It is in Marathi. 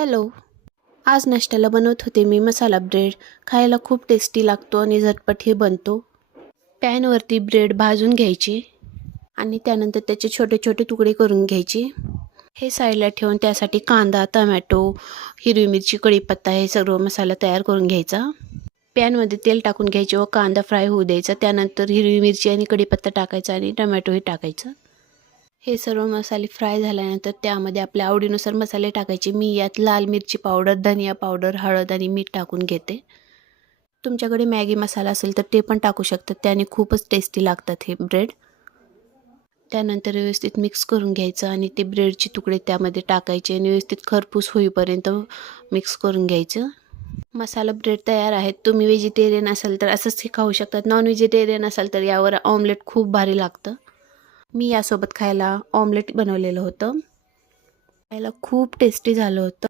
हॅलो. आज नाश्त्याला बनवत होते मी मसाला ब्रेड. खायला खूप टेस्टी लागतो आणि झटपटही बनतो. पॅनवरती ब्रेड भाजून घ्यायची आणि त्यानंतर त्याचे छोटे छोटे तुकडे करून घ्यायचे. हे साईडला ठेवून त्यासाठी कांदा, टोमॅटो, हिरवी मिरची, कढीपत्ता हे सर्व मसाला तयार करून घ्यायचा. पॅनमध्ये तेल टाकून घ्यायचे व कांदा फ्राय होऊ द्यायचा. त्यानंतर हिरवी मिरची आणि कढीपत्ता टाकायचा आणि टोमॅटोही टाकायचं. हे सर्व मसाले फ्राय झाल्यानंतर त्यामध्ये आपल्या आवडीनुसार मसाले टाकायचे. मी यात लाल मिरची पावडर, धनिया पावडर, हळद आणि मीठ टाकून घेते. तुमच्याकडे मॅगी मसाला असेल तर ते पण टाकू शकतात. त्याने खूपच टेस्टी लागतात हे ब्रेड. त्यानंतर व्यवस्थित मिक्स करून घ्यायचं आणि ते ब्रेडचे तुकडे त्यामध्ये टाकायचे आणि व्यवस्थित खरपूस होईपर्यंत मिक्स करून घ्यायचं. मसाला ब्रेड तयार आहे. तुम्ही व्हेजिटेरियन असाल तर असंच खाऊ शकतात. नॉन व्हेजिटेरियन असाल तर यावर ऑमलेट खूप भारी लागतं. मी यासोबत खायला ऑमलेट बनवलेलं होतं. खायला खूप टेस्टी झालं होतं.